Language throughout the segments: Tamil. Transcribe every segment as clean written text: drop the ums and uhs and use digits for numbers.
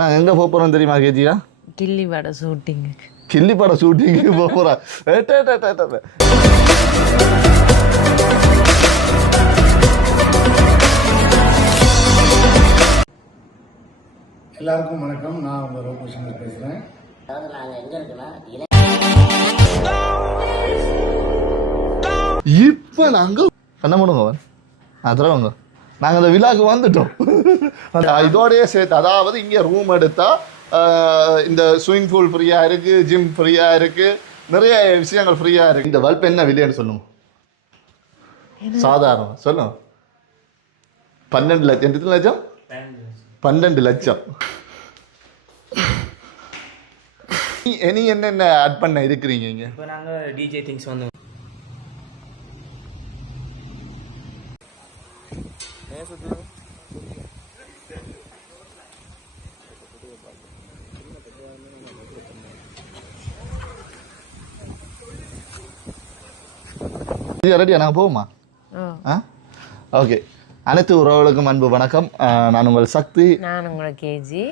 நான் எங்க போக போறோம் தெரியுமா கேஜியா? கில்லி பட ஷூட்டிங். கில்லி பட ஷூட்டிங்கு போக போறேன். எல்லாருக்கும் வணக்கம். நான் உங்க ரோபோஷன் பேசுறேன். அதாவது நாங்கள் எங்கே இருக்குன்னா இப்போ நாங்கள் என்ன பண்ணுவோம் அதுறவங்க நாங்கள் அந்த விழாவுக்கு வந்துட்டோம். இதோடய சேர்த்து அதாவது இங்கே ரூம் எடுத்தால் இந்த ஸ்விமிங் பூல் ஃப்ரீயாக இருக்குது, ஜிம் ஃப்ரீயாக இருக்குது, நிறைய விஷயங்கள் ஃப்ரீயாக இருக்குது. இந்த வல்ப் என்ன விலைன்னு சொல்லுவோம்? சாதாரணம் சொல்லுங்க. 12 லட்சம். எத்தனை லட்சம்? 12 லட்சம். நீ என்னென்ன ஆட் பண்ண இருக்கிறீங்க இங்கே? இப்போ நாங்கள் டிஜே திங்ஸ் வந்து ரெடியா நாங்கள் போவோமா? ஓகே. அனைத்து உறவுகளுக்கும் அன்பு வணக்கம். நான் உங்கள் சக்தி. நான் உங்கள் கேஜி.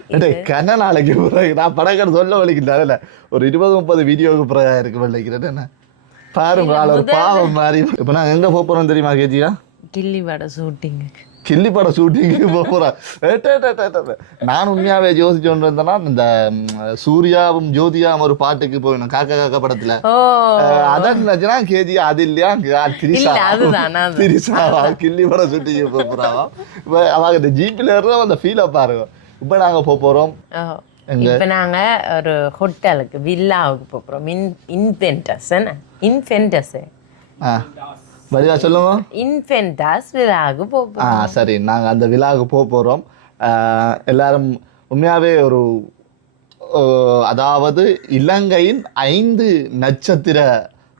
கண்ண நாளைக்கு நான் படக்கடை சொல்ல வலிக்கிட்டால ஒரு 20-30 வீடியோவுக்கு பிறகு இருக்கு வலிக்கிறது. என்ன பாருங்க ஒரு பாவம் மாதிரி. இப்போ நாங்கள் எங்கே போக போகிறோம் தெரியுமா கேஜியா? கில்லி பட ஷூட்டிங். கில்லி பட ஷூட்டிங்கு போக போகிறேன். நான் உண்மையாகவே யோசிச்சு கொண்டு இருந்தேன்னா இந்த சூர்யாவும் ஜோதியாவும் ஒரு பாட்டுக்கு போயிடணும் காக்கா காக்கா படத்தில். அதான் நினச்சுன்னா கேஜியா அது இல்லையா? திரிசாவா கில்லி பட ஷூட்டிங்கு போக போகிறாவா? இப்போ அவங்க இந்த ஜீப்பில் இருந்தால் அந்த ஃபீலை பாருங்க. இப்போ நாங்கள் போக போகிறோம். இப்போ நாங்கள் ஒரு ஹோட்டலுக்கு வில்லாவுக்கு போகிறோம். இன்ஃபென்டஸ் வழியா சொல்லுங்க. இன்ஃபென்டாஸ் விழாவுக்கு போகிறோம். சரி, நாங்கள் அந்த விழாவுக்கு போக போகிறோம். எல்லாரும் உண்மையாகவே ஒரு அதாவது இலங்கையின் 5 நட்சத்திர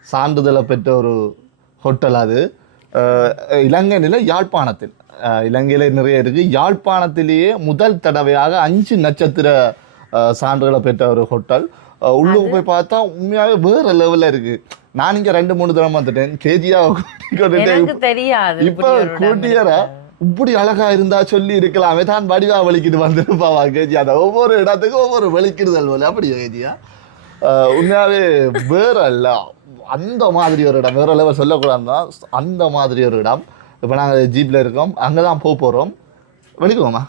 சான்றிதழை பெற்ற ஒரு ஹோட்டல் அது. இலங்கையில் யாழ்ப்பாணத்தில், இலங்கையில் நிறைய இருக்குது. யாழ்ப்பாணத்திலேயே முதல் தடவையாக 5 நட்சத்திர சான்றுகளை பெற்ற ஒரு ஹோட்டல். உள்ளுக்கு போய் பார்த்தா உண்மையாகவே வேறு லெவலில் இருக்குது. நான் இங்கே 2-3 தடவை வந்துட்டேன். கேஜியாக தெரியாது. இப்போ கூட்டியற இப்படி அழகா இருந்தா சொல்லி இருக்கலாமே தான் வடிவா வலிக்குது வந்துருப்பாவா கேஜி? அதை ஒவ்வொரு இடத்துக்கும் ஒவ்வொரு வலிக்கிறதல் போல அப்படியா கேஜியா? உண்மையாவே வேற இல்ல அந்த மாதிரி ஒரு இடம், வேற லெவல் சொல்லக்கூடாதுதான். அந்த மாதிரி ஒரு இடம். இப்போ நாங்கள் ஜீப்ல இருக்கோம், அங்கதான் போக போறோம். வலிக்குவோமா?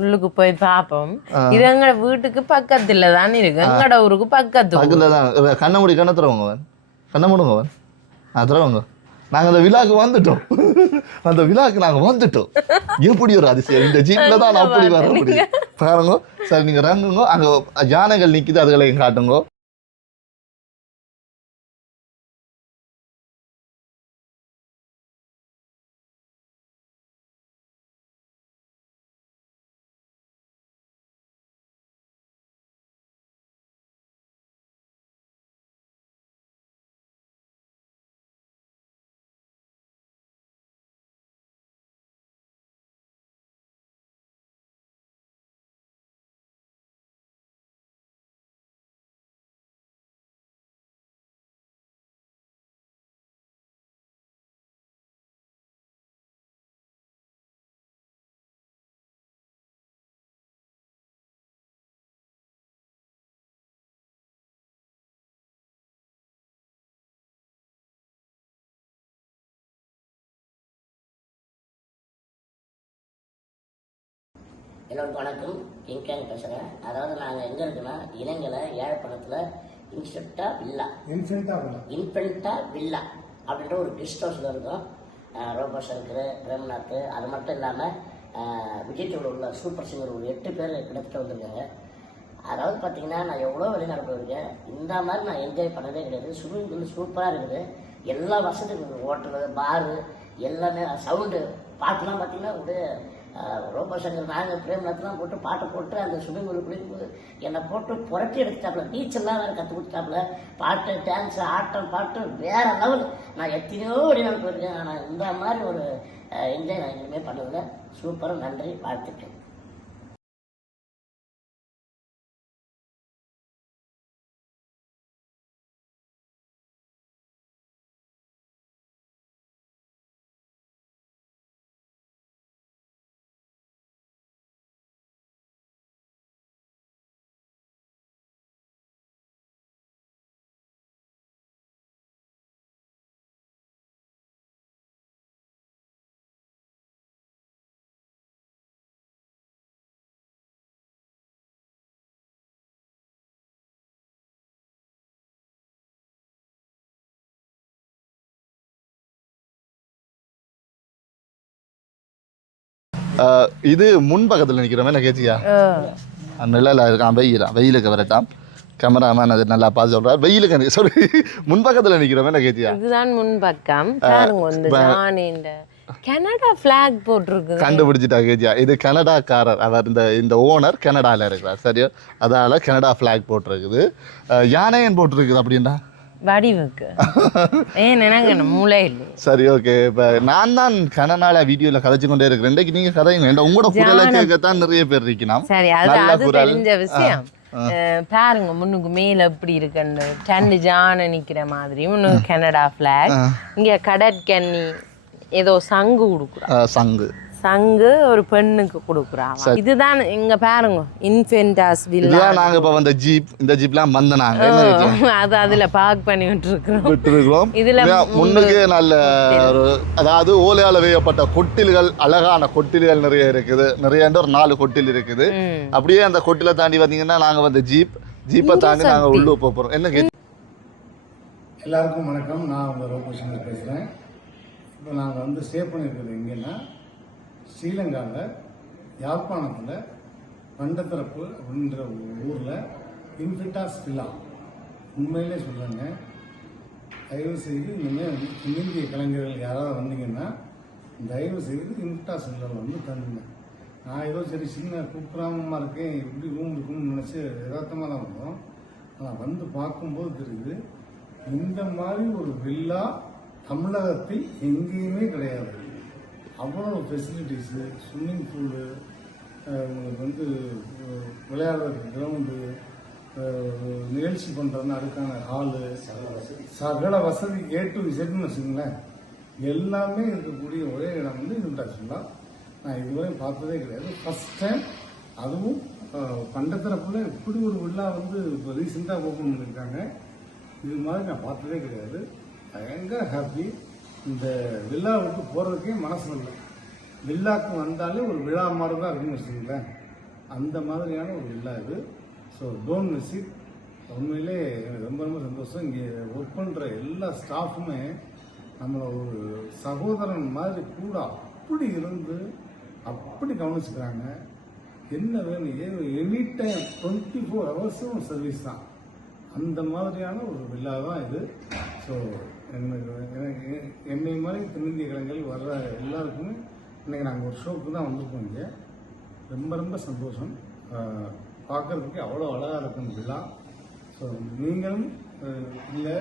உள்ளுக்கு போய் பார்ப்போம். இது எங்களோட வீட்டுக்கு பக்கத்துல தான் இருக்கு. எங்களோட ஊருக்கு பக்கத்துல தான். கண்ண மூடி கண்ண தருவாங்க, கண்ண மூடுங்க. தருவாங்க. நாங்கள் அந்த விழாக்கு வந்துட்டோம். அந்த விழாக்கு நாங்கள் வந்துட்டோம். எப்படி ஒரு அதிசயம்! இந்த ஜீப்ல தான் நான் அப்படி வர முடியும் பாருங்க. சரி, நீங்க இறங்குங்க. அங்கே யானைகள் நிற்குது, அதுகளையும் காட்டுங்க. எல்லோருக்கும் வணக்கம். கிங்காங் பேசுகிறேன். அதாவது நாங்கள் எங்கே இருக்குன்னா இலங்கையில் யாழ்ப்பாணத்தில் இன்ஃபென்டா வில்லா அப்படின்ற ஒரு கெஸ்ட் ஹவுஸில் இருக்கோம். ரோபோசங்கர், பிரேம்நாத், அது மட்டும் இல்லாமல் விஜய் டிவியில் உள்ள சூப்பர் சிங்கர் ஒரு 8 பேர் கிட்டத்தட்ட வந்திருக்காங்க. அதாவது பார்த்தீங்கன்னா நான் எவ்வளோ வெளிநாடு போயிருக்கேன், இந்த மாதிரி நான் என்ஜாய் பண்ணதே கிடையாது. ஸ்விம்மிங் பூல் சூப்பராக இருக்குது, எல்லா வசதியும் இருக்குது. ஹோட்டலு, பாரு எல்லாமே, சவுண்டு பாட்டுலாம் பார்த்தீங்கன்னா ஒரு ரோபோசங்கர் நாங்கள் பிரேம்நாத்லாம் போட்டு பாட்டை போட்டு அந்த ஸ்விம்மிங் பூல் குளிக்கும்போது என்னை போட்டு புரட்டி எடுத்துட்டாப்புல. நீச்சல்லாம் வேறு கற்றுக் கொடுத்தாப்புல. பாட்டு, டான்ஸு, ஆட்டம், பாட்டு வேற லெவல். நான் எத்தனையோ வெளிநாடு போயிருக்கேன், ஆனால் இந்த மாதிரி ஒரு என்ஜாய் நான் எங்கேயுமே பண்ணதில்லை. சூப்பராக. நன்றி, வாழ்த்துக்கள். இது முன்பக்கத்தில் நிற்கிறோம் என்ன கேச்சியா நிழலாக இருக்கான் வெயிலுக்கு வரட்டான் கேமராமேன் அது நல்லா பார்த்து சொல்கிறார் வெயிலுக்கு சாரி முன்பக்கத்தில் நிற்கிறோம் என்ன கேச்சியா இதுதான் முன்பக்கம் பாருங்க இந்த ஜானின்ற கனடா ஃபிளாக் போட்டிருக்கு கண்டுபிடிச்சிட்டா கேஜியா இது கனடாக்காரர் அவர் இந்த ஓனர் கனடாவில் இருக்கிறார் சரியா அதால கனடா ஃபிளாக் போட்டிருக்குது யானை ஏன் போட்டிருக்குது அப்படின்னா வடிவுக்கு ஏன் எனக்கு மூளை இல்லை சரி ஓகே இப்போ நான் தான் கனநாள வீடியோவில் கதைச்சு கொண்டே இருக்கிறேன் இன்றைக்கு நீங்கள் கதைங்க உங்களோட குரலை கேட்கத்தான் நிறைய பேர் இருக்கணும் சரி அது தெரிஞ்ச விஷயம் பாருங்க முன்னுக்கு மேல எப்படி இருக்குன்னு 2 ஜானை நிக்கிற மாதிரி முன்னுக்கு கனடா ஃபிளாக் இங்க கடற்கன்னி ஏதோ சங்கு கொடுக்குறா சங்கு ஒரு பெண்ணுக்கு கொடுக்குறாங்க இதுதான் இங்க பாருங்க இன்ஃபென்டாஸ் வில்லா நாங்க இப்ப வந்த இந்த ஜீப்லாம் வந்தனாங்க அது அதுல பார்க் பண்ணி விட்டுருக்கோம் இதுல முன்னுக்கு நல்ல ஒரு அதாவது ஓலையால வேயப்பட்ட கொட்டில்கள் அழகான கொட்டில்கள் நிறைய இருக்குது நிறைய ஒரு 4 கொட்டில் இருக்குது அப்படியே அந்த கொட்டில தாண்டி வந்தீங்கன்னா நாங்க வந்த ஜீப்பை தாண்டி நாங்க உள்ள போறோம் என்ன எல்லாருக்கும் வணக்கம். நான் உங்கள் ரோபோசங்கர் பேசுகிறேன். இப்போ நாங்கள் வந்து ஸ்டே பண்ணியிருக்கிறது எங்கன்னா ஸ்ரீலங்காவில் யாழ்ப்பாணத்தில் பண்டத்தரப்பு அப்படின்ற ஊரில் இன்ஃபிட்டாஸ் வில்லா. உண்மையிலே சொல்கிறேங்க, தயவு செய்து இனிமேல் இந்திய கலைஞர்கள் யாராவது வந்தீங்கன்னா தயவு செய்து இன்ஃபிட்டாஸ் வில்லாவில் வந்து தங்குங்க. நான் ஏதோ சரி சின்ன குக்கிராமமாக இருக்கேன், எப்படி ரூம் இருக்குன்னு நினச்சி யதார்த்தமாக தான் வந்தோம். ஆனால் வந்து பார்க்கும்போது தெரியுது இந்த மாதிரி ஒரு வில்லா தமிழகத்தில் எங்கேயுமே கிடையாது. அவ்வளோ ஃபெசிலிட்டிஸு, ஸ்விம்மிங் பூலு, உங்களுக்கு வந்து விளையாடுறதுக்கு கிரவுண்டு, நிகழ்ச்சி பண்ணுறதுன்னு அதுக்கான ஹாலு, சகல வசதி A to Zன்னு வச்சுங்களேன் எல்லாமே இருக்கக்கூடிய ஒரே இடம் வந்து இன்ஃபிட்டாஸ். நான் இதுவரை பார்த்ததே கிடையாது, ஃபஸ்ட் டைம். அதுவும் பண்டத்தரப்புல இப்படி ஒரு வில்லா வந்து இப்போ ரீசெண்டாக ஓப்பன் பண்ணியிருக்காங்க. இது மாதிரி நான் பார்த்ததே கிடையாது. பயங்கர ஹாப்பி. இந்த வில்லா விட்டு போகிறதுக்கே மனசு இல்லை. வில்லாக்கு வந்தாலே ஒரு விழா மாதிரி தான் இருக்குன்னு வச்சுங்களேன், அந்த மாதிரியான ஒரு வில்லா இது. So don't miss it. உண்மையிலே எனக்கு ரொம்ப ரொம்ப சந்தோஷம். இங்கே ஒர்க் பண்ணுற எல்லா ஸ்டாஃபுமே நம்மளை ஒரு சகோதரன் மாதிரி கூட அப்படி இருந்து அப்படி கவனிச்சுக்கிறாங்க. என்ன வேணும் எனி டைம் 24 ஹவர்ஸும் சர்வீஸ் தான். அந்த மாதிரியான ஒரு வில்லா தான் இது. ஸோ எனக்கு என்னை மாதிரி தென்னிந்திய கலைஞர்கள் வர்ற எல்லாருக்குமே இன்றைக்கி நாங்கள் ஒரு ஷோக்கு தான் வந்திருக்கோம். இங்கே ரொம்ப ரொம்ப சந்தோஷம். பார்க்குறதுக்கு அவ்வளோ அழகாக இருக்கும் வில்லா. ஸோ நீங்களும் இல்லை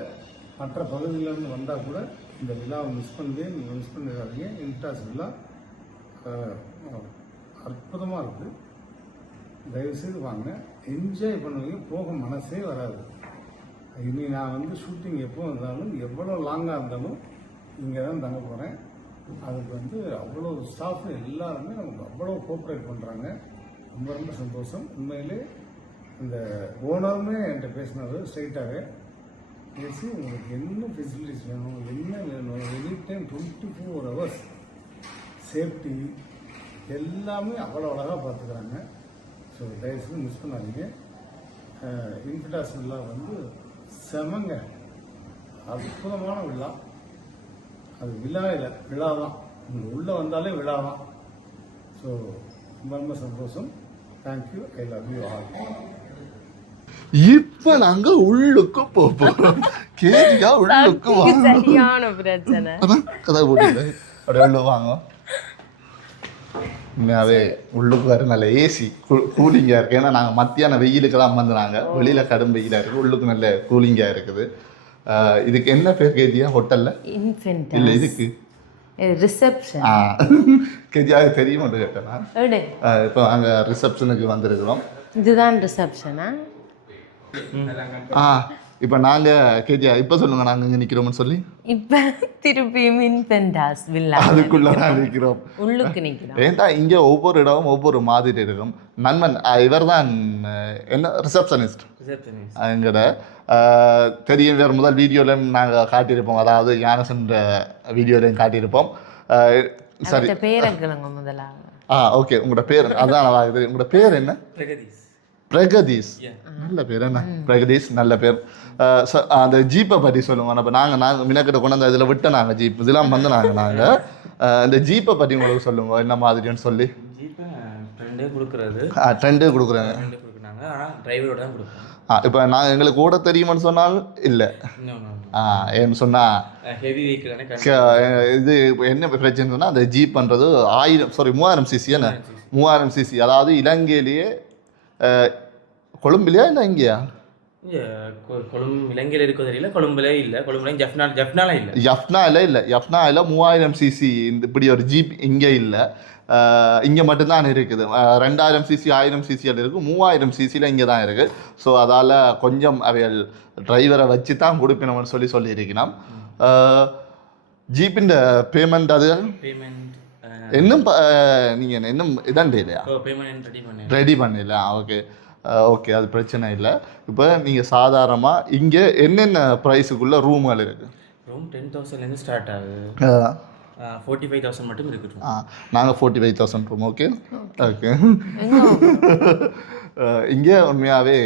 மற்ற பகுதியிலேருந்து வந்தால் கூட இந்த விழாவை மிஸ் பண்ணிடாதீங்க. இன்ஃபிட்டாஸ் வில்லா அற்புதமாக இருக்குது. தயவுசெய்து வாங்க, என்ஜாய் பண்ணுவீங்க, போக மனசே வராது. இனி நான் வந்து ஷூட்டிங் எப்போ இருந்தாலும் எவ்வளோ லாங்காக இருந்தாலும் இங்கே தான் தங்க போகிறேன். அதுக்கு வந்து அவ்வளோ ஸ்டாஃப் எல்லாருமே நமக்கு அவ்வளோ கோஆப்ரேட் பண்ணுறாங்க. ரொம்ப ரொம்ப சந்தோஷம். உண்மையிலே இந்த ஓனருமே என்கிட்ட பேசினது ஸ்ட்ரைட்டாகவே பேசி உங்களுக்கு என்ன ஃபெசிலிட்டிஸ் வேணும், என்ன வேணும், எனி டைம் 24 ஹவர்ஸ் சேஃப்டி எல்லாமே அவ்வளோ அழகாக பார்த்துக்கிறாங்க. ஸோ தயவுசெய்து மிஸ் பண்ணாதீங்க. இன்ஃபிட்டாஸ் வில்லா வந்து செமங்க, அற்புதமான விழா. அது விழா இல்லை, விழா தான். நீங்கள் உள்ளே வந்தாலே விழா தான். ஸோ ரொம்ப ரொம்ப சந்தோஷம். Thank you. I love you all. இப்ப நாங்க உள்ளுக்கு போறோம். கேரியா உள்ளுக்கு வாங்க. சரியான பிரச்சனை. கதை போட்டு அப்படியே உள்ள வாங்க. உண்மையாகவே உள்ளுக்கு வர நல்ல ஏசி கூலிங்காக இருக்குது. ஏன்னா நாங்கள் மத்தியான வெயிலுக்கெல்லாம் வந்தாங்க, வெளியில் கடும் வெயிலாக இருக்குது, உள்ளுக்கு நல்ல கூலிங்காக இருக்குது. இதுக்கு என்ன பேர் கேஜியா ஹோட்டலில்? இன்ஃபென்டாஸ். இல்லை இதுக்கு ரிசப்ஷன். கேஜியா தெரியும் மட்டும் கேட்டேன். இப்போ அங்கே ரிசப்ஷனுக்கு வந்திருக்கிறோம். இதுதான் ரிசப்ஷனா? இப்போ நாங்கள் கேஜியா இப்போ சொல்லுங்க நாங்கள் இங்கே நிற்கிறோம்னு சொல்லி இப்போ திருப்பியும் இன்ஃபென்டாஸ் வில்லா அதுக்குள்ளே தான் நிற்கிறோம். உள்ளுக்கு நிற்கிறோம். ஏன்டா இங்கே ஒவ்வொரு இடமும் ஒவ்வொரு மாதிரி இருக்கும். நண்பன் இவர் தான் என்ன ரிசப்ஷனிஸ்ட் எங்கட தெரியும். வேறு முதல் வீடியோலையும் நாங்கள் காட்டியிருப்போம், அதாவது யானசன்ற வீடியோலையும் காட்டியிருப்போம். சரி பேரங்க முதலாக ஓகே. உங்களோட பேர் அதான் ஆகுது. உங்களோட பேர் என்ன? பிரகதீஷ். நல்ல பேர் என்ன? பிரகதீஷ் நல்ல பேர். அந்த ஜீப்பை பற்றி சொல்லுவோம். அப்போ நாங்கள் மினக்கிட்ட கொண்டு வந்து இதில் விட்ட நாங்கள் ஜீப் இதெல்லாம் வந்து நாங்கள் இந்த ஜீப்பை பற்றி உங்களுக்கு சொல்லுங்க என்ன மாதிரின்னு சொல்லி. ஜீப்பை ரெண்டே கொடுக்குறது, 2 கொடுக்குறாங்க. 2 கொடுக்குறாங்க. ஆனால் டிரைவரோட தான் கொடுப்போம். இப்போ நான் எங்களுக்கு ஓட தெரியுமான்னு சொன்னால் இல்லை. இன்னொன்று ஏன்னு சொன்னால் ஹெவி வெஹிக்கிள் தானே. இது என்ன பிரச்சனை சொன்னால் அந்த ஜீப் பண்ணுறது 3000 சிசி என்ன 3000 சிசி. அதாவது இலங்கையிலேயே கொழும்பிலையா இல்லை இங்கேயா? இலங்கையில் இருக்க தெரியல, கொழும்புலே இல்லை, கொழும்புலையும் ஜஃப்னால இல்லை. ஜஃப்னாவில் 3000 சிசி இப்படி ஒரு ஜீப் இங்கே இல்லை. இங்கே மட்டும்தான் இருக்குது. 2000 சிசி 1000 சிசியில் இருக்குது, 3000 சிசியில் இங்கே தான் இருக்குது. ஸோ அதால் கொஞ்சம் அவைகள் டிரைவரை வச்சு தான் கொடுக்கணும்னு சொல்லியிருக்கணும். ஜீப்பின் பேமெண்ட் அது இன்னும் நீங்கள் இன்னும் இதான் இல்லையா? ரெடி பண்ணல. ஓகே அது பிரச்சனை இல்லை. இப்போ நீங்கள் சாதாரணமாக இங்கே என்னென்ன ப்ரைஸுக்குள்ளே ரூம்கள் இருக்குது? ரூம் 10,000 ஸ்டார்ட் ஆகுது. 45,000 மட்டும் இருக்குது. நாங்கள் 45,000 ரூம். ஓகே. இங்கே உண்மையாகவே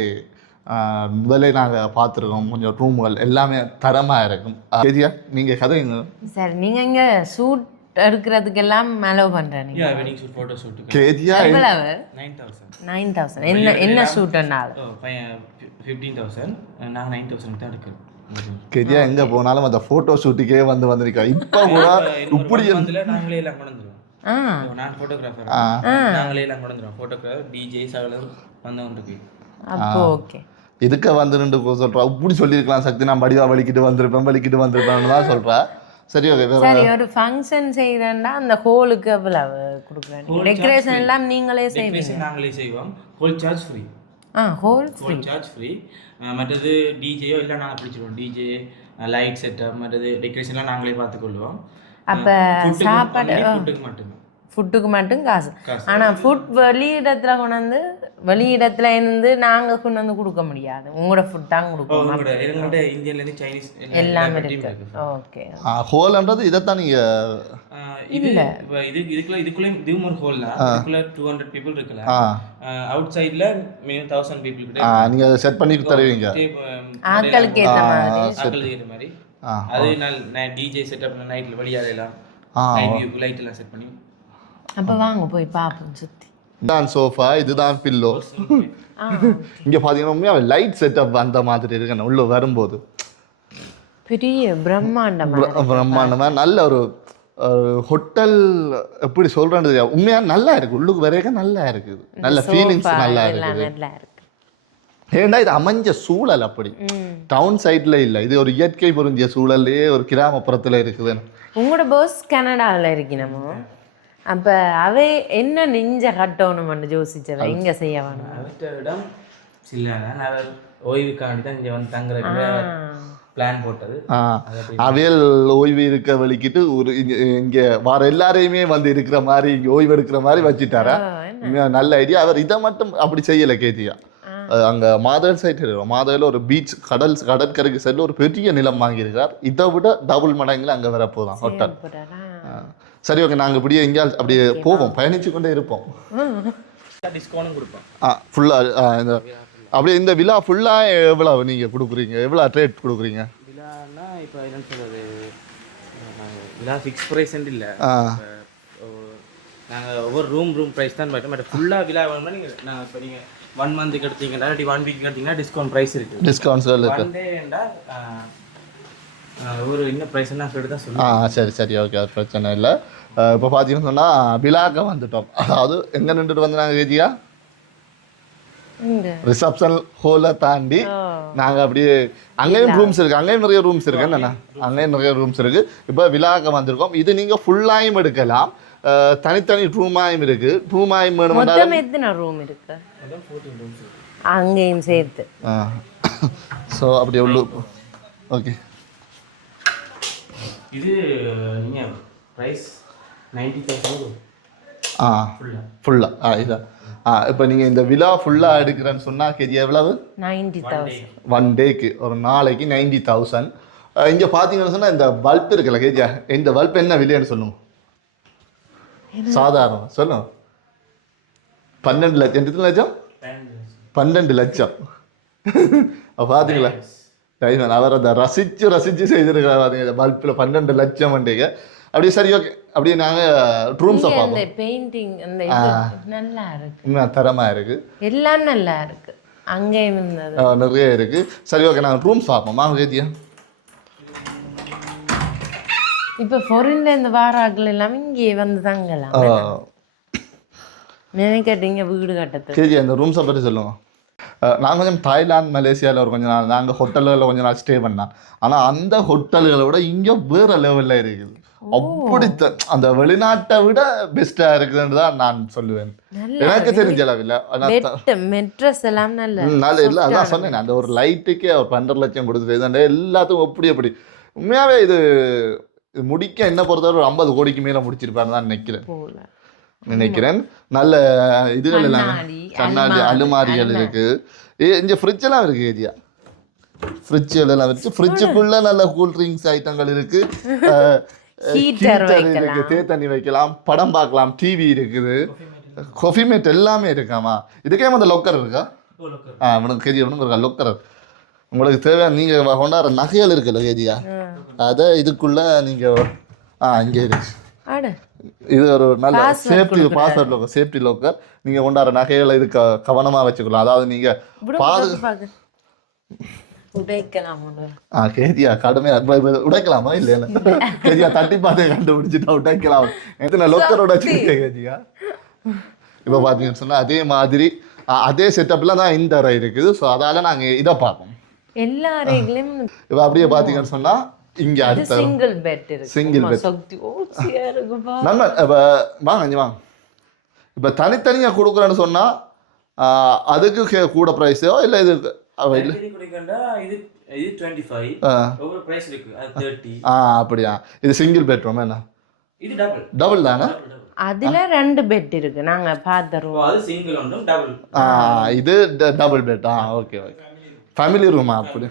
முதலே நாங்கள் பார்த்துருக்கோம். கொஞ்சம் ரூம்கள் எல்லாமே தரமாக இருக்கும். சரியா நீங்கள் கதைங்க சார். நீங்கள் இங்கே ஷூட் எடுக்கிறதுக்கெல்லாம் அலோவ் பண்ணுறேன். Wedding shoot, photo shoot. கேதியா 9,000 என்ன ஷூட்னாலும் 15,000. நாங்கள் 9,000 தான் எடுக்கிறோம். கேதியா எங்கே போனாலும் அந்த ஃபோட்டோ ஷூட்டுக்கே வந்துருக்கா. இப்போ கூட இப்படி நாங்களே எல்லாம் கொண்டு வந்துடுவோம். நான் ஃபோட்டோகிராஃபர், நாங்களே எல்லாம் கொண்டு வந்துடுவோம். ஃபோட்டோகிராஃபர், டிஜே சகலம் வந்தவங்களுக்கு. அப்போ ஓகே. இதுக்கு வந்துட்டு சொல்கிறா. இப்படி சொல்லியிருக்கலாம் சக்தி, நான் வடிவா வலிக்கிட்டு வந்திருப்பேன்னு தான் சொல்கிறா. சரி ஓகே. சரி, ஒரு ஃபங்க்ஷன் செய்யறேன்னா அந்த ஹோலுக்கு எவ்வளவு கொடுக்குறேன்? டெக்கரேஷன் எல்லாம் நீங்களே செய்வீங்க? நாங்களே செய்வோம். Whole charge free. Whole charge free. மற்றது டிஜேயோ இல்லை நாங்கள் பிடிச்சிடுவோம். டிஜே, லைட் செட்டப், மற்றது டெக்கரேஷன்லாம் நாங்களே பார்த்துக்கொள்வோம். அப்போ சாப்பாடு ஃபுட்டுக்கு மட்டும் காசு. ஆனால் ஃபுட் வெளியிடத்துல இருந்து நாங்கள் கொண்டு வந்து கொடுக்க முடியாது. உங்களோட ஃபுட் தான் கொடுக்கணும். இந்தியன்லேருந்து சைனீஸ் எல்லாமே இருக்கு. ஓகே. ஹோல்ன்றது இதைத்தான் நீங்கள் இல்லை இப்போ இதுக்குள்ளே இதுவும் ஒரு ஹோல் தான். இதுக்குள்ளே 200 பீப்புள் இருக்குல்ல. அவுட் சைடில் மினிமம் 1000 பீப்புள் கிட்ட நீங்கள் செட் பண்ணி தருவீங்க. ஆட்களுக்கு ஏற்ற மாதிரி அது நான் டிஜே செட்டப் நைட்டில் வெளியாடலாம். லைட் எல்லாம் செட் பண்ணி. அப்போ வாங்க போய் பார்ப்போம் சுற்றி. இதுதான் சோஃபா, இதுதான் பில்லோ. இங்கே பார்த்தீங்கன்னா லைட் செட்டப் அந்த மாதிரி இருக்கு. உள்ள வரும்போது பெரிய பிரம்மாண்டமாக நல்ல ஒரு ஹோட்டல் எப்படி சொல்றேன்னு தெரியாது. உண்மையாக நல்லா இருக்கு. உள்ளுக்கு வரைக்க நல்லா இருக்குது. நல்ல ஃபீலிங்ஸ் நல்லா இருக்குது. ஏன்னா இது அமைஞ்ச சூழல் அப்படி டவுன் சைட்ல இல்லை. இது ஒரு இயற்கை பொருந்திய சூழல்லே ஒரு கிராமப்புறத்தில் இருக்குது. உங்களோட பாஸ் கனடாவில் இருக்கணுமோ? அப்போ அவை என்ன நெஞ்ச கட்டணும்னு யோசிச்சவ இங்கே செய்ய வேணும். அவர்கிட்ட இடம் சில ஓய்வுக்காண்டி தான் இங்கே வந்து தங்குறதுக்கு பிளான் போட்டது. அவையல் ஓய்வு இருக்க வலிக்கிட்டு ஒரு இங்கே வர எல்லாரையுமே வந்து இருக்கிற மாதிரி இங்கே ஓய்வு எடுக்கிற மாதிரி வச்சுட்டாரா. நல்ல ஐடியா. அவர் இதை மட்டும் அப்படி செய்யலை கேதியா. அங்கே மாதவல் சைட் மாதவில் ஒரு பீச் கடற்கரைக்கு செல்ல ஒரு பெரிய நிலம் வாங்கியிருக்கார். இதை விட டபுள் மடங்குல அங்கே வரப்போதான் ஹோட்டல். சரி ஓகே. நாங்கள் இப்படியே எங்கேயாவது அப்படியே போவோம், பயணிச்சு கொண்டே இருப்போம். டிஸ்கவுண்டும் கொடுப்போம். ஃபுல்லாக இந்த அப்படியே இந்த விழா ஃபுல்லாக எவ்வளோ நீங்கள் கொடுக்குறீங்க? எவ்வளோ ரேட் கொடுக்குறீங்க? விழான்னா இப்போ என்னன்னு சொல்கிறது, விழா ஃபிக்ஸ் ப்ரைஸ் இல்லை. நாங்கள் ஒவ்வொரு ரூம் ப்ரைஸ் தான் பார்த்தோம். பட் ஃபுல்லாக விழா வேணும்னா நீங்கள் நாங்கள் இப்போ நீங்கள் 1 மந்த்துக்கு எடுத்தீங்கன்னா 1 வீக் எடுத்தீங்கன்னா டிஸ்கவுண்ட் ப்ரைஸ் இருக்குது. டிஸ்கவுண்ட்ஸ் இருக்குது. 1 டேண்டா ஒரு என்ன ப்ரைஸ்னா சொல்லி தான் சொல்லுங்கள். சரி ஓகே, அது பிரச்சனை இல்லை. இப்போ பார்த்தீங்கன்னு சொன்னால் விழாக்க வந்துட்டோம். அதாவது எங்கே நின்றுட்டு வந்து நாங்கள் கேஜியா ரிசப்ஷன் ஹோலை தாண்டி நாங்கள் அப்படியே அங்கேயும் ரூம்ஸ் இருக்குது. அங்கேயும் நிறைய ரூம்ஸ் இருக்குது. என்னண்ணா அங்கேயும் நிறைய ரூம்ஸ் இருக்குது. இப்போ விழாக்க வந்திருக்கோம். இது நீங்கள் ஃபுல்லாயும் எடுக்கலாம், தனித்தனி ரூமாயும் இருக்குது. ரூமாயும் வேணும். எத்தனை ரூம் இருக்கு அங்கேயும் சேர்த்து? ஸோ அப்படி எவ்வளோ? ஓகே. இது நீங்கள் ப்ரைஸ் 90,000. ஃபுல்லாக இதான். இப்போ நீங்கள் இந்த விழா ஃபுல்லாக எடுக்கிறேன்னு சொன்னால் கேஜி எவ்வளவு? 90,000. 1 டேக்கு ஒரு நாளைக்கு 90,000. இங்கே பார்த்தீங்கன்னு சொன்னால் இந்த பல்ப் இருக்குல்ல கேஜியா, இந்த பல்ப் என்ன விலைன்னு சொல்லுங்க. சாதாரணம் சொல்லுங்க. 12 லட்சம். எத்தனை லட்சம்? 12 லட்சம். பார்த்தீங்களா? அவர் அதை ரசித்து செய்திருக்கிறார். பார்த்தீங்க பல்பில் 12 லட்சம் வண்டிங்க. அப்படியே சரி ஓகே அப்படியே நாங்கள் ரூம்ஸை அந்த பார்ப்போம். பெயிண்டிங் அந்த இது நல்லா இருக்கு, இன்னும் தரமாக இருக்குது, எல்லாம் நல்லா இருக்கு, அங்கேயும் இருந்தது நிறைய இருக்குது. சரி ஓகே நாங்கள் ரூம்ஸ் பார்ப்போம். வாங்க கேத்தியா. இப்போ ஃபாரின்ல இந்த வாராக்கள் எல்லாமே இங்கே வந்து தங்கலாம். நினைக்கிறீங்க வீடு கட்டத்துக்கு கேத்தியா இந்த ரூம்ஸை பற்றி சொல்லுவோம். நான் கொஞ்சம் தாய்லாந்து மலேசியாவில் ஒரு கொஞ்ச நாள் நாங்கள் ஹோட்டல்களில் கொஞ்ச நாள் ஸ்டே பண்ணோம். ஆனால் அந்த ஹோட்டல்களை விட இங்கே வேறு லெவலில் இருக்குது. அப்படி அந்த வெளிநாட்டை விட பெஸ்ட்டாக இருக்குதுன்னு தான் நான் சொல்லுவேன். எனக்கு தெரிஞ்ச அளவில் மெட்ரஸ் எல்லாம் நல்ல இல்லை அதான் சொன்னேன். அந்த ஒரு லைட்டுக்கே அவர் 12 லட்சம் கொடுத்துட்டு எல்லாத்துக்கும் எப்படி உண்மையாகவே இது முடிக்க என்ன பொறுத்தவரை ஒரு 50 கோடிக்கு மேலே முடிச்சிருப்பாருன்னு தான் நினைக்கிறேன். நல்ல இதுகள் எல்லாம் கண்ணாடி அலுமாரிகள் இருக்கு. இங்கே ஃப்ரிட்ஜ் எல்லாம் இருக்கு ஏரியா. ஃப்ரிட்ஜுகள் எல்லாம் வச்சு ஃப்ரிட்ஜுக்குள்ள நல்ல கூல் ட்ரிங்க்ஸ் ஐட்டங்கள் இருக்கு, ஹீட்டர் இருக்கு, தேத்தண்ணி வைக்கலாம், படம் பார்க்கலாம், டிவி இருக்குது, காஃபி மேட் எல்லாமே இருக்காமா. இதுக்கே அந்த லொக்கர் இருக்கா? உனக்கு கேஜி இருக்கா லொக்கர்? உங்களுக்கு தேவையான நீங்கள் கொண்டாடுற நகைகள் இருக்குல்ல கேஜியா, அதை இதுக்குள்ள நீங்கள் இங்கே இருக்கு. இது ஒரு நல்ல safety password locker, safety locker. நீங்கள் கொண்டாடுற நகைகளை இது கவனமாக வச்சுக்கலாம். அதாவது நீங்கள் கேதியா கடுமையாக உடைக்கலாமா இல்லை கேதியா தட்டி பார்த்தே கண்டுபிடிச்சிட்டா உடைக்கலாம். எத்தனை லோக்கரோட வச்சுருக்கேன் கேதியா. இப்போ பார்த்தீங்கன்னு சொன்னால் அதே மாதிரி அதே செட்டப்பில் தான் இந்த அறை இருக்குது. ஸோ அதால் நாங்கள் இதை பார்ப்போம். எல்லா அறைகளையும் இப்போ அப்படியே பார்த்தீங்கன்னு சொன்னால் இங்கே அடுத்த சிங்கிள் பெட் இருக்கு. சிங்கிள் பெட் நம்ம இப்போ வாங்க வாங்க. இப்போ தனித்தனியாக கொடுக்குறேன்னு சொன்னால் அதுக்கு கூட ப்ரைஸோ இல்லை இது அப்படியா? இது சிங்கிள் பெட்ரூம் என்ன? இது டபுள். டபுள் தானே? அதுல 2 பெட் இருக்கு, நாங்க பார்த்தோம். அது சிங்கிள் ஒன்றும் டபுள். இது double bed. Okay okay. Family ரூமா அப்படி?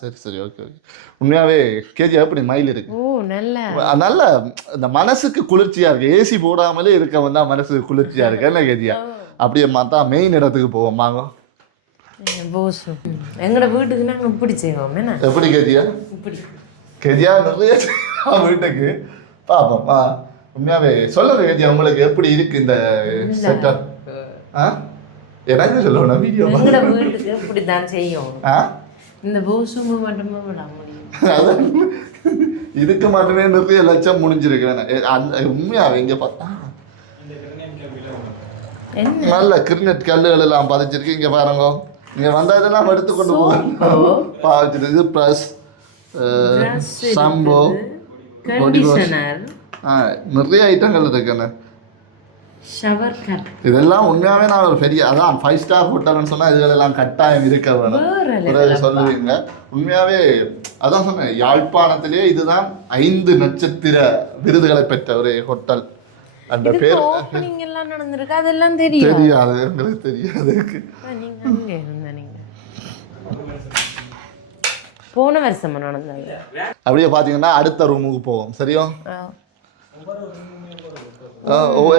சரி சரி ஓகே ஓகே. உண்மையாகவே கேஜி எப்படி மைல் இருக்கு? நல்ல இந்த மனசுக்கு குளிர்ச்சியாக இருக்குது. ஏசி போடாமலே இருக்க வந்தால் மனசுக்கு குளிர்ச்சியாக இருக்கு என்ன கேஜியா? அப்படியே பார்த்தா மெயின் இடத்துக்கு போவோம். வாங்க. எங்களோட வீட்டுக்கு நாங்கள் இப்படி செய்வோம். எப்படி கேஜியா? கேஜியா நிறைய வீட்டுக்கு பார்ப்போம். உண்மையாகவே சொல்லுங்க கேஜியா, உங்களுக்கு எப்படி இருக்கு இந்த செட்டப்? எனக்கு சொல்லணும் வீடியோ வீட்டுக்கு இப்படிதான் செய்யும். இந்த பூசும்பு மட்டுமே விட முடியும். இதுக்கு மட்டுமே நிறைய லட்சம் முடிஞ்சிருக்கிறேன். உண்மையாவே இங்க பார்த்தா நல்ல கிரிக்கெட் கல்லுகள் எல்லாம் பதிச்சிருக்கு. இங்க பாருங்க, இங்க வந்தா இதெல்லாம் எடுத்துக்கொண்டு போவாங்க. இது ப்ளஸ் சம்போ பாடி வாஷ் நிறைய ஐட்டங்கள் இருக்குன்னு. இதெல்லாம் உண்மையாவே நான் ஒரு பெரிய அதான் 5 ஸ்டார் ஹோட்டல்னு சொன்னா இதுகளெல்லாம் கட்டாயம் இருக்க வேணும் சொல்லுவீங்க. உண்மையாவே அதான் சொன்னேன், யாழ்ப்பாணத்திலேயே இதுதான் 5 நட்சத்திர விருதுகளை பெற்ற ஒரு ஹோட்டல். அந்த பேர் அதெல்லாம் தெரியாது, உங்களுக்கு தெரியாது. போன வருஷம் நடந்தது. அப்படியே பாத்தீங்கன்னா அடுத்த ரூமுக்கு போவோம். சரியா?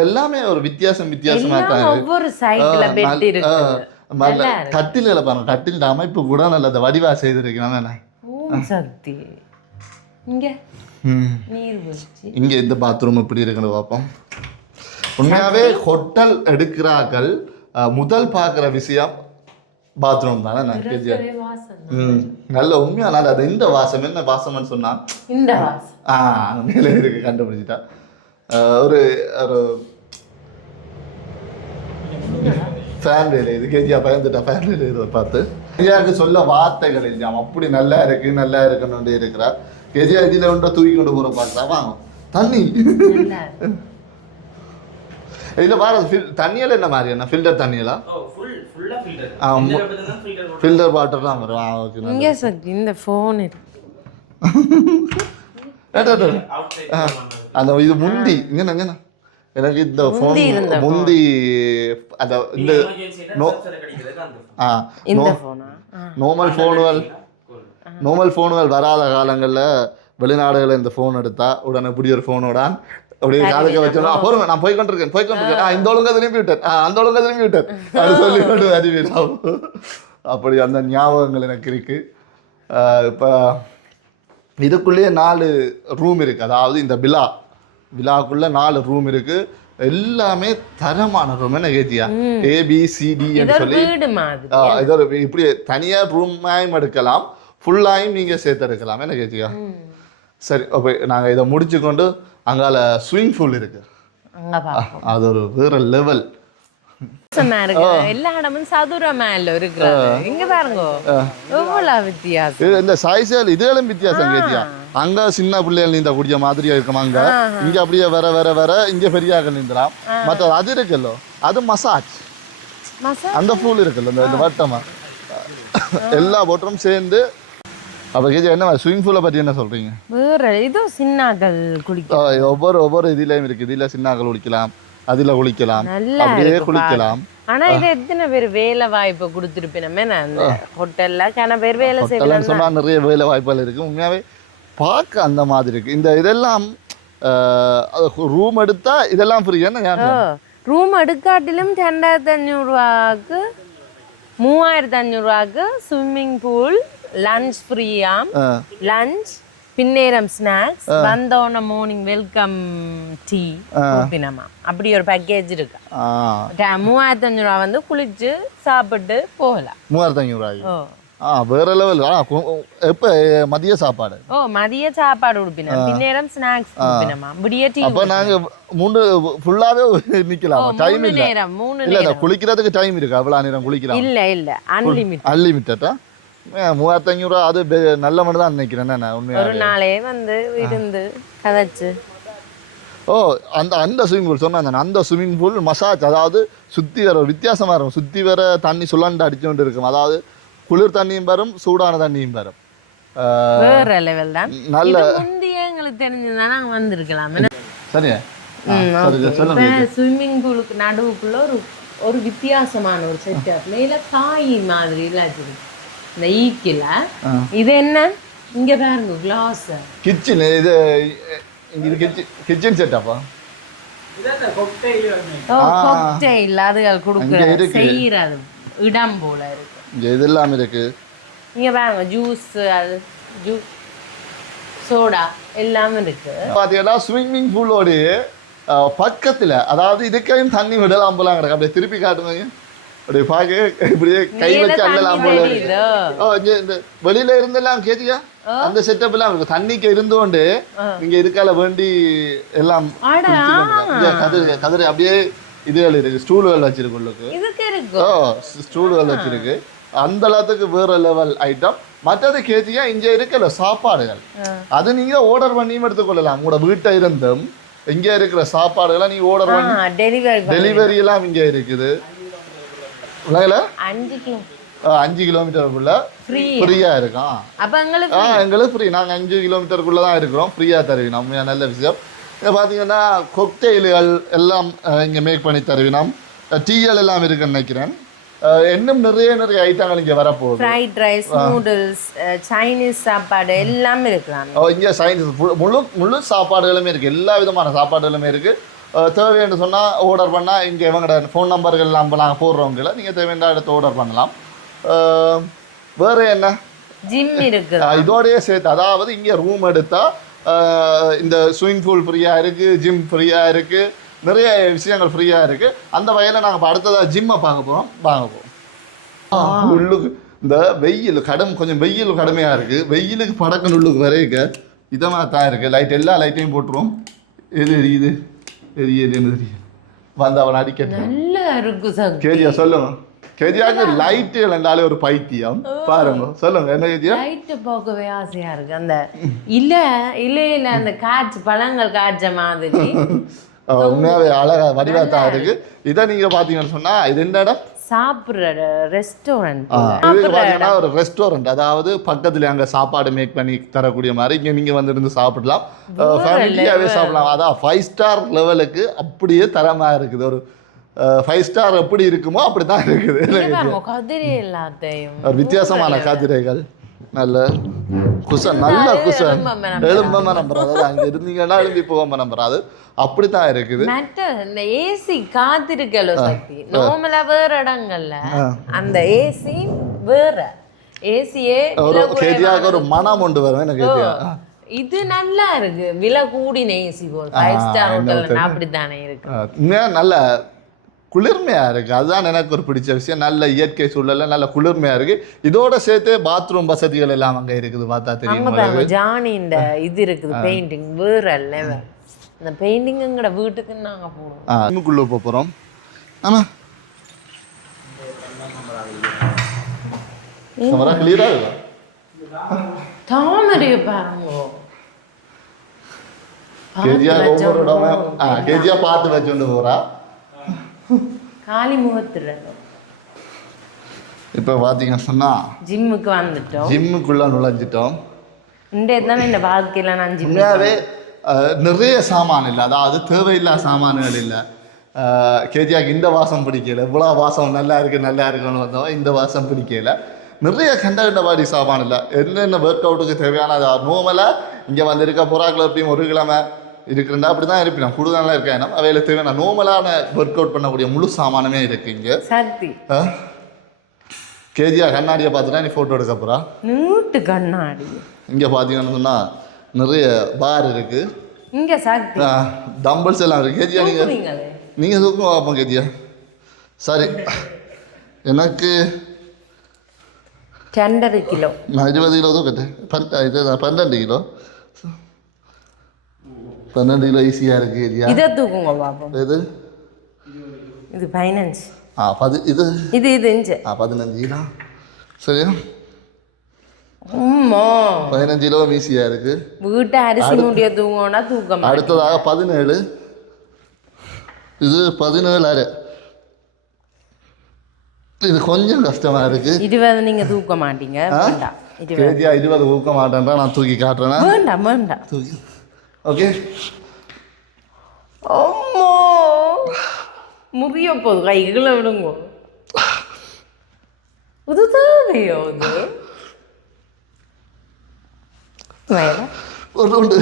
எல்லாமே ஒரு வித்தியாசமா ஒவ்வொரு சைடுல பெட் இருக்கு. கட்டில்களை பாருங்க, கட்டில் அமைப்பு கூட நல்ல வடிவா செய்திருக்கேன். சக்தி இங்க இந்த பாத்ரூம் எப்படி இருக்குன்னு பார்ப்போம். உண்மையாவே ஹோட்டல் எடுக்கிறார்கள் முதல் பார்க்குற விஷயம் பாத்ரூம் தானே. நல்ல உண்மையா நல்ல அது இந்த வாசம் என்ன வாசம்னு சொன்னா இந்த வாசம் மேலே இருக்கு, கண்டுபிடிச்சிட்டா. ஒரு ஒரு ஃபேன் வேலை இது கேஜியா பயந்துட்டா ஃபேன் வேலை இதை பார்த்து. கேஜியாவுக்கு சொல்ல வார்த்தைகள் இல்லையாம், அப்படி நல்லா இருக்குன்னு இருக்கிறா. கேஜியா இதில் ஒன்றை தூக்கி கொண்டு போகிற பார்த்தா வாங்க தண்ணி இதில் பாரு. தண்ணியில் என்ன மாதிரி என்ன ஃபில்டர் தண்ணியெல்லாம் ஃபில்டர் வாட்டர் தான் வரும். ஓகே. இந்த ஃபோன் அந்த இது முந்தி இங்கே எனக்கு இந்த ஃபோன் முந்தி அந்த இந்த நார்மல் ஃபோனுகள் வராத காலங்களில் வெளிநாடுகளில் இந்த ஃபோன் எடுத்தா உடனே இப்படி ஒரு ஃபோனோட அப்படியே காதுக்க வச்சோன்னா போருங்க நான் போய்கொண்டிருக்கேன் இந்த ஒழுங்கா திரும்பி விட்டேன் அந்த ஒழுங்கா திரும்பி விட்டேன் அப்படி சொல்லிக்கொண்டு அறிவிடாம். அப்படி அந்த ஞாபகங்கள் எனக்கு இருக்கு. இப்போ இதுக்குள்ளேயே 4 ரூம் இருக்குது. அதாவது இந்த பிலா விழாக்குள்ள 4 ரூம் இருக்கு, எல்லாமே தரமான ரூம். என்ன கேட்டியா, ABCD சொல்லி வீடு மாதிரி இது ஒரு இப்படி தனியா ரூமாயும் எடுக்கலாம், ஃபுல்லாயும் நீங்க சேர்த்து எடுக்கலாம். என்ன கேட்டியா? சரி, அப்போ நாங்க இதை முடிச்சு கொண்டு அங்கால ஸ்விமிங் பூல் இருக்கு, அங்க பாப்போம். அது ஒரு வேற லெவல். எல்லா இடமும் சதுரமா இல்ல இருக்கிறது. இங்க பாருங்க எவ்வளவு வித்தியாசம். இந்த சைஸ்கள் இதுகளும் வித்தியாசம் கேட்டியா. அங்க சின்ன பிள்ளைகள் நீந்த கூடிய மாதிரி இருக்கும், அங்க இங்க அப்படியே வர வர வர இங்க பெரியாக நீந்தலாம். மற்ற அது இருக்குல்லோ, அது மசாஜ் அந்த பூல் இருக்குல்ல, இந்த வட்டமா எல்லா போட்டரும் சேர்ந்து. அப்ப கேஜி என்ன ஸ்விமிங் பூலை பத்தி என்ன சொல்றீங்க? வேற இது சின்னாக்கள் குளிக்க ஒவ்வொரு இதுலயும் இருக்கு. இதுல சின்னாக்கள் குளிக்கலாம், அதுல குளிக்கலாம், அப்படியே குளிக்கலாம். ஆனா இது எத்தனை பேர் வேலை வாய்ப்பு கொடுத்துருப்பேன் அந்த ஹோட்டல்ல கன பேர் வேலை செய்யலாம் சொன்னா நிறைய வேலை வாய்ப்புகள் இருக்கு. உண்மையாவே பார்க்க அந்த மாதிரி இருக்கு. இந்த இதெல்லாம் ரூம் எடுத்தா இதெல்லாம் ஃப்ரீ. என்ன ரூம் எடுக்காட்டிலும் 2500 ரூபாய்க்கு 3500 ரூபாய்க்கு ஸ்விம்மிங் பூல், லஞ்ச் ஃப்ரீயாம், லஞ்ச் பின்னேரம் ஸ்நாக்ஸ், வந்தோன மார்னிங் வெல்கம் டீ கொடுப்பினமா. அப்படி ஒரு பேக்கேஜ் இருக்கு. 3500 ரூபா வந்து குளிச்சு சாப்பிட்டு போகலாம். 3500 ரூபாய் வேற லெவல். எப்ப மதிய சாப்பாடு? மதிய சாப்பாடு கொடுப்பினா, பின்னேரம் ஸ்நாக்ஸ் கொடுப்பினமா, விடிய டீ. அப்ப நாங்க 3 ஃபுல்லாவே நிக்கலாம். டைம் இல்ல. 3 இல்ல, குளிக்கிறதுக்கு டைம் இருக்கு. அவ்வளவு நேரம் குளிக்கலாம்? இல்ல அன்லிமிட்டடா. 3500 ரூபா அது நல்ல மனு தான் நினைக்கிறேன். ஒரு நாளே வந்து இருந்து கதைச்சு. அந்த ஸ்விமிங் பூல் சொன்னாங்க. அந்த ஸ்விமிங் பூல் மசாஜ், அதாவது சுத்தி வர வித்தியாசமா இருக்கும். சுத்தி வர தண்ணி சுழண்டு அடிச்சு கொண்டு இருக்கும். அதாவது குளிர் தண்ணியும் வரும், சூடான தண்ணியும் வரும். வேற லெவல் தான். நல்ல முந்தைய எங்களுக்கு தெரிஞ்சதுதான் நாங்க வந்திருக்கலாம். சரியா? ஸ்விம்மிங் பூலுக்கு நடுவுக்குள்ள ஒரு வித்தியாசமான ஒரு செட்டப். மேல காய் மாதிரி எல்லாம் இருக்கு. இந்த ஈக்கில இது என்ன இங்க பாருங்க, கிளாஸ் கிச்சன். இது கிச்சன் செட்டப்பா? காக்டெயில் அதுகள் கொடுக்குறது செய்யறது இடம் போல இருக்கு. இதெல்லாம் இருக்கு. இங்க பாருங்க, ஜூஸ், சோடா எல்லாமே இருக்கு. பாத்தீங்கன்னா ஸ்விம்மிங் பூலோட பக்கத்துல, அதாவது இதுக்கையும் தண்ணி விடலாம் போலாம் கிடக்கு. அப்படியே திருப்பி காட்டுவாங்க. அப்படியே பார்க்க இப்படியே கை வச்சு அள்ளலாம் போல இருக்கு. இந்த வெளியில இருந்தெல்லாம் கேட்டியா அந்த செட்டப் எல்லாம் இருக்கு. தண்ணிக்கு இருந்தோண்டு நீங்க இதுக்கால வேண்டி எல்லாம் கதிரை அப்படியே இதுகள் இருக்கு. ஸ்டூல்கள் வச்சிருக்கு உள்ளுக்கு. ஸ்டூல்கள் வச்சிருக்கு. அந்த அளவுக்கு வேற லெவல் ஐட்டம். மற்றது கேட்டியா இங்க இருக்கல சாப்பாடுகள், அது நீங்க ஆர்டர் பண்ணியும் எடுத்துக்கொள்ளலாம். உங்களோட வீட்டை இருந்தும் இங்க இருக்கிற சாப்பாடுகளை நீங்க ஆர்டர் பண்ணி டெலிவரி எல்லாம் இங்க இருக்குது. 5 கிலோமீட்டருக்குள்ள ஃப்ரீயா இருக்கும். எங்களுக்கு ஃப்ரீ. நாங்க 5 கிலோமீட்டருக்குள்ள தான் இருக்கிறோம். ஃப்ரீயா தருவினோம். நல்ல விஷயம். இங்க பாத்தீங்கன்னா கொக்டெயில்கள் எல்லாம் இங்க மேக் பண்ணி தருவினோம். டீகள் எல்லாம் இருக்குன்னு நினைக்கிறேன். இன்னும் நிறைய ஐட்டங்கள் இங்க வரப்போகுது. ஃப்ரைட் ரைஸ், நூடுல்ஸ், சைனீஸ் சாப்பாடு எல்லாமே இருக்கலாம். இங்க சைனீஸ் முழு சாப்பாடுகளுமே இருக்கு. எல்லா விதமான சாப்பாடுகளுமே இருக்கு. தேவைன்னு சொன்னா ஆர்டர் பண்ணா இங்க இவங்களோட ஃபோன் நம்பர்கள் நம்ம நாங்கள் போடுறவங்கள நீங்க தேவையான இடத்த ஆர்டர் பண்ணலாம். வேற என்ன, ஜிம் இருக்கு இதோடய சேர்த்து. அதாவது இங்க ரூம் எடுத்தா இந்த ஸ்விமிங் பூல் ஃப்ரீயா இருக்கு, ஜிம் ஃப்ரீயா இருக்கு, நிறைய விஷயங்கள் ஃப்ரீயா இருக்கு. அந்த வகையில நாங்கள் அடுத்ததா ஜிம்மை பார்க்க போறோம். உள்ளுக்கு இந்த வெயில் கொஞ்சம் வெயில் கடுமையா இருக்கு. வெயிலுக்கு படக்கு உள்ளுக்கு வரைக்க இதமா தான் இருக்கு. லைட் எல்லா லைட்டையும் போட்டுருவோம். எது எரியுது எரியுதுன்னு தெரியும். வந்து அவன் அடிக்கட்டு நல்லா இருக்கு சார். கேஜியா சொல்லுங்க. கேஜியாக்கு லைட்டு ரெண்டாலே ஒரு பைத்தியம். பாருங்க, சொல்லுங்க என்ன கேஜியா? லைட்டு பார்க்கவே ஆசையா இருக்கு. அந்த இலையில அந்த காய்ச்சி பழங்கள் காய்ச்ச மாதிரி உண்மையாவே அழகா வடிவா தான் இருக்கு. இதை நீங்க பாத்தீங்கன்னு சொன்னா இது என்ன இடம்? சாப்பிடுற ரெஸ்டாரண்ட். ஒரு ரெஸ்டாரண்ட், அதாவது பக்கத்துல அங்க சாப்பாடு மேக் பண்ணி தரக்கூடிய மாதிரி இங்க நீங்க வந்து இருந்து சாப்பிடலாம். ஃபேமிலியாவே சாப்பிடலாம். அதான் 5 ஸ்டார் லெவலுக்கு அப்படியே தரமா இருக்குது. ஒரு 5 ஸ்டார் எப்படி இருக்குமோ அப்படித்தான் இருக்குது. கதிரை எல்லாத்தையும் ஒரு வித்தியாசமான கதிரைகள், நல்ல குசன், நல்ல குசன், எலும்ப நம்புறது. அங்க இருந்தீங்கன்னா எழும்பி போகாம நம்புறாது. அப்படித்தான் இருக்குது. இந்த ஏசி காத்திருக்கல சக்தி நார்மலா வேற இடங்கள்ல அந்த ஏசி வேற ஏசியே ஒரு கேஜியாக ஒரு மனம் கொண்டு வரும். என்ன கேஜியா இது நல்லா இருக்கு, விலை கூடின ஏசி போல் 5 ஸ்டார் ஹோட்டல் அப்படித்தானே இருக்கு. உண்மையாக நல்ல குளிர்மையாக இருக்குது. அதுதான் எனக்கு ஒரு பிடிச்ச விஷயம். நல்ல இயற்கை சூழலில் நல்ல குளிர்மையாக இருக்குது. இதோட சேர்த்து பாத்ரூம் வசதிகள் எல்லாம் அங்கே இருக்குது. பார்த்தா தெரியும். ஜானி இந்த இது இருக்குது பெயிண்டிங் வேற லெவல். இந்த பெயிண்டிங் எங்கட வீட்டுக்கு நாங்கள் போவோம். இன்னுக்குள்ளே போகிறோம். ஆமாம் கிளியராக இருக்கும். தாமரையை பாருங்க. கேஜியா பார்த்து வச்சுட்டு போகிறா. காலி முகத்துல இப்போ பார்த்தீங்கன்னா சொன்னால் ஜிம்முக்கு வந்துட்டோம். ஜிம்முக்குள்ளே நுழைஞ்சிட்டோம். தானே இந்த வாழ்க்கையில நான் ஜிம்மாவே நிறைய சாமான் இல்லை. அதாவது தேவையில்லாத சாமான்கள் இல்லை. கேஜியாக்கு இந்த வாசம் பிடிக்கல. இவ்வளோ வாசம் நல்லா இருக்குன்னு வந்தோம். இந்த வாசம் பிடிக்கல. நிறைய கண்ட பாடி சாமான் இல்லை. என்னென்ன ஒர்க் அவுட்டுக்கு தேவையான நோமலாக இங்கே வந்திருக்க புறாக்கள் எப்படியும் ஒரு கிழமை இருக்குண்டா அப்படி தான் இருப்பினா கூடுதலாக இருக்கேன். அவையில் தேவையான நோமலான ஒர்க் அவுட் பண்ணக்கூடிய முழு சாமானமே இருக்கு இங்கே. கேஜியா கண்ணாடியை பார்த்துட்டா நீ ஃபோட்டோ எடுக்க போகிறா. நீட்டு கண்ணாடி. இங்கே பார்த்தீங்கன்னு சொன்னால் நிறைய பார் இருக்கு. இங்கே டம்பிள்ஸ் எல்லாம் இருக்கு. கேஜியா நீங்கள் தூக்கம் பார்ப்போம். கேஜியா சரி, எனக்கு 2.5 கிலோ. நான் 20 கிலோ தூக்கட்டேன். 12 கிலோ. 12 கிலோ ஈஸியாக இருக்கு. கேஜியா இதை தூக்குங்க பாப்போம். இது 15. இது 15 கிலோ. சரியா? 15 கிலோ ஈஸியாக இருக்கு. வீட்டை அரிசி மூடிய தூங்கோனா தூக்கம். அடுத்ததாக 17. இது 17.5. இது கொஞ்சம் கஷ்டமா இருக்கு. 20 நீங்க தூக்க மாட்டீங்க. வேண்டாம். 20 தூக்க மாட்டேன்றா நான் தூக்கி காட்டுறேன். வேண்டாம் தூக்கி. ஓகே. அம்மா முறிய போது கைகளை விடுங்க. இது தேவையோ? ஒரு ரவுண்டு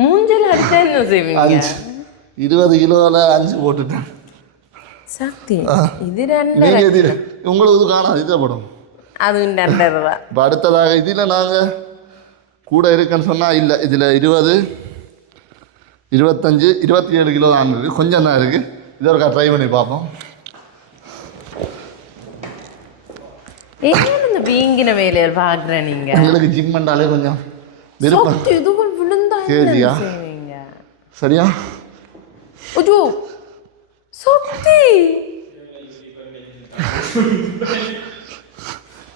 மூஞ்சல் அடிச்சா என்ன செய்வீங்க? 20 கிலோவில் 5 போட்டுட்டேன். சக்தி இது உங்களுக்கு காணாது. இதை படம் அது 2.5. இப்போ அடுத்ததாக இதில் நாங்கள் கூட இருக்குன்னு சொன்னால் இல்லை. இதில் 20, 25, 27 கிலோ தான் இருக்குது. கொஞ்சம் தான் இருக்குது. இதை ஒரு ட்ரை பண்ணி பார்ப்போம். இந்த வீங்கின வேலையில் பார்க்குறேன். நீங்கள் எங்களுக்கு ஜிம் பண்ணாலே கொஞ்சம் விருப்பம். கேஜியா சரியா? ஐயோ சக்தி